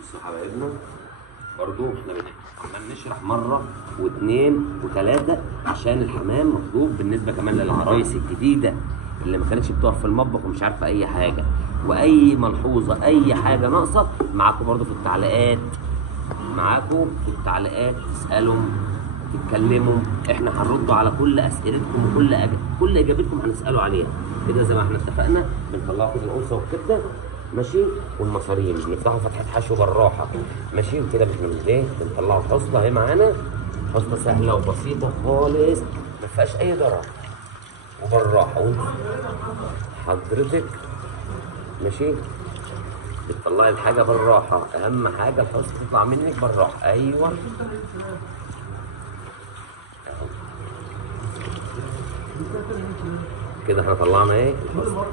بصوا حبايبنا برضو احنا عمال نشرح مره واثنين وثلاثه عشان الحمام مطلوب بالنسبه كمان للعرايس الجديده اللي ما كانتش بتقف في المطبخ ومش عارفه اي حاجه، واي ملحوظه اي حاجه ناقصه معاكم برضو في التعليقات، تسالوا تتكلموا، احنا هنرد على كل اسئلتكم وكل اجابتكم هنسالوا عليها كده زي ما احنا اتفقنا. بنطلعوا كده الانثى والكبده ماشي، والمصارين بنفتحوا فتحه حشو بالراحه ماشي كده. بنطلعوا الحصله اهي معانا، حصله سهله وبسيطه خالص ما فيهاش اي ضرر وبالراحه. وانت حضرتك ماشي بتطلعي الحاجه بالراحه، اهم حاجه الحصه تطلع منك بالراحه. ايوه كده احنا طلعنا ايه الحصه.